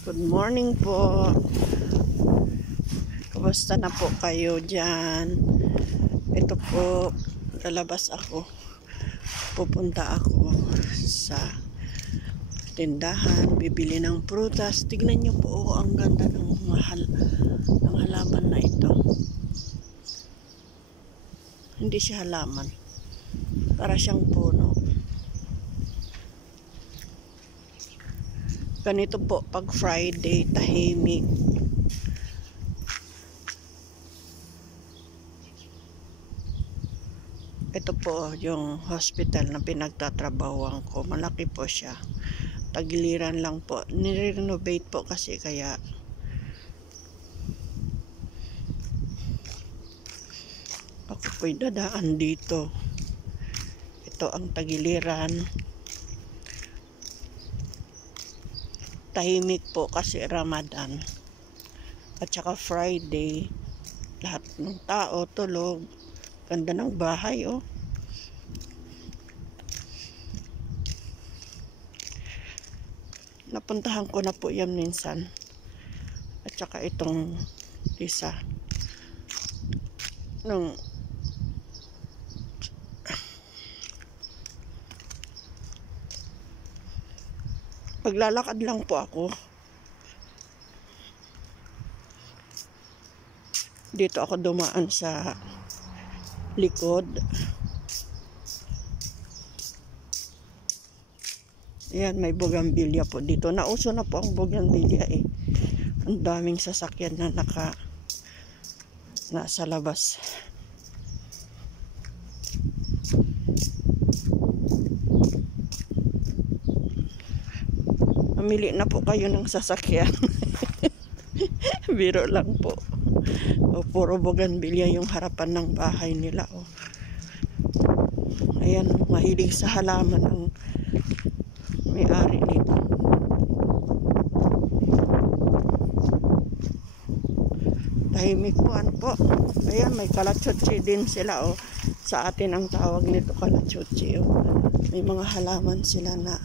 Good morning po. Kamusta na po kayo dyan? Ito po, lalabas ako. Pupunta ako sa tindahan, bibili ng prutas. Tignan nyo po, ang ganda ng halaman na ito. Hindi siya halaman. Para siyang puno. Ganito po pag Friday, tahimik. Ito po yung hospital na pinagtatrabahuan ko. Malaki po siya. Tagiliran lang po. Nirenovate po kasi kaya ako po'y dadaan dito. Ito ang tagiliran. Tahimik po kasi Ramadan. At saka Friday. Lahat ng tao tulog. Ganda ng bahay, oh. Napuntahan ko na po yan minsan. At saka itong isa. Paglalakad lang po ako. Dito ako dumaan sa likod. Ayan, may bougainvillea po dito. Nauso na po ang bougainvillea eh. Ang daming sasakyan na nasa labas. Mamili na po kayo ng sasakyan. Biro lang po. O, puro bougainvillea yung harapan ng bahay nila. O. Ayan, mahilig sa halaman ang may-ari nito. Tahimik po, ano po. Ayan, may kalatsutsi din sila. O. Sa atin ang tawag nito kalatsutsi. O. May mga halaman sila na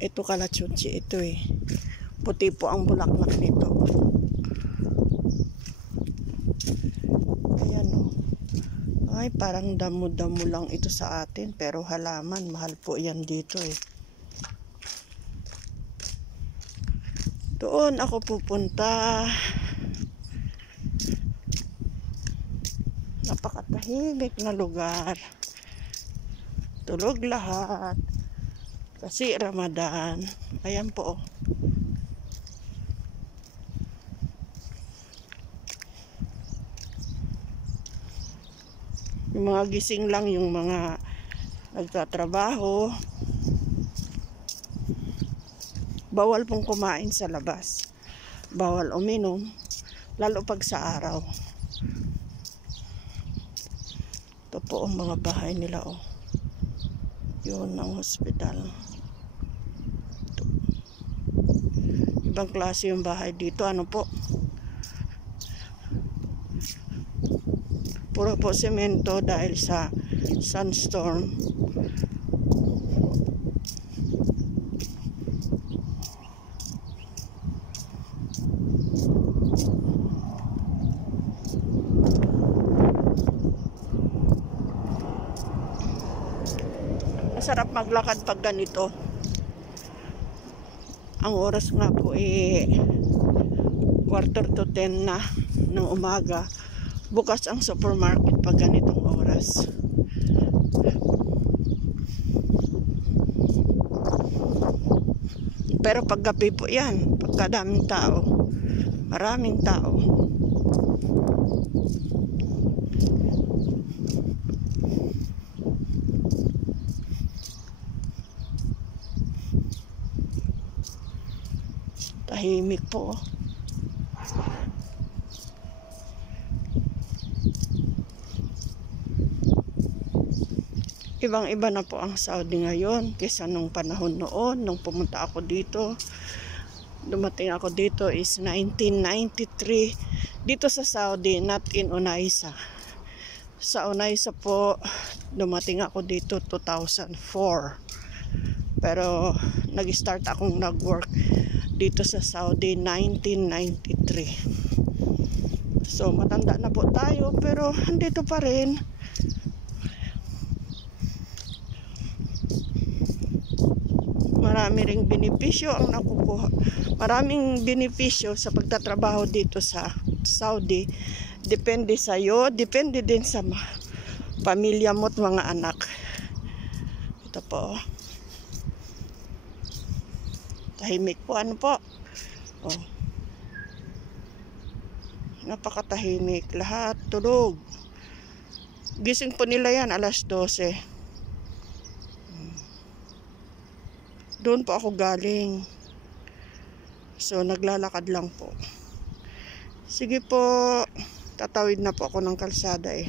ito kalatsutsi, ito eh. Puti po ang bulaklak nito. Ayan o. Ay, parang damo-damo lang ito sa atin. Pero halaman, mahal po yan dito eh. Doon ako pupunta. Napakatahimik na lugar. Tulog lahat. Kasi Ramadan. Ayan po. Yung mga gising lang, yung mga nagtatrabaho. Bawal pong kumain sa labas. Bawal uminom. Lalo pag sa araw. Ito po ang mga bahay nila. Oh. Yun ang hospital. Ibang klase yung bahay dito. Ano po? Puro po semento dahil sa sandstorm. Masarap maglakad pag ganito. Ang oras nga po eh 9:45 na ng umaga. Bukas ang supermarket pag ganitong oras. Pero pag gabi po yan, pagkadaming tao, maraming tao. Tahimik po. Ibang-iba na po ang Saudi ngayon kaysa nung panahon noon, nung pumunta ako dito. Dumating ako dito is 1993. Dito sa Saudi, not in Unaysa. Sa Unaysa po, Dumating ako dito 2004. Pero nag-start akong nag-work dito sa Saudi 1993. So matanda na po tayo pero andito pa rin. Marami ring benepisyo ang nakukuha. Maraming benepisyo sa pagtatrabaho dito sa Saudi. Depende sa iyo, depende din sa pamilya mo at mga anak. Ito po. Tahimik po, ano po? Oh. Napakatahimik. Lahat tulog. Gising po nila yan alas 12. Doon po ako galing. So, naglalakad lang po. Sige po, tatawid na po ako ng kalsada eh.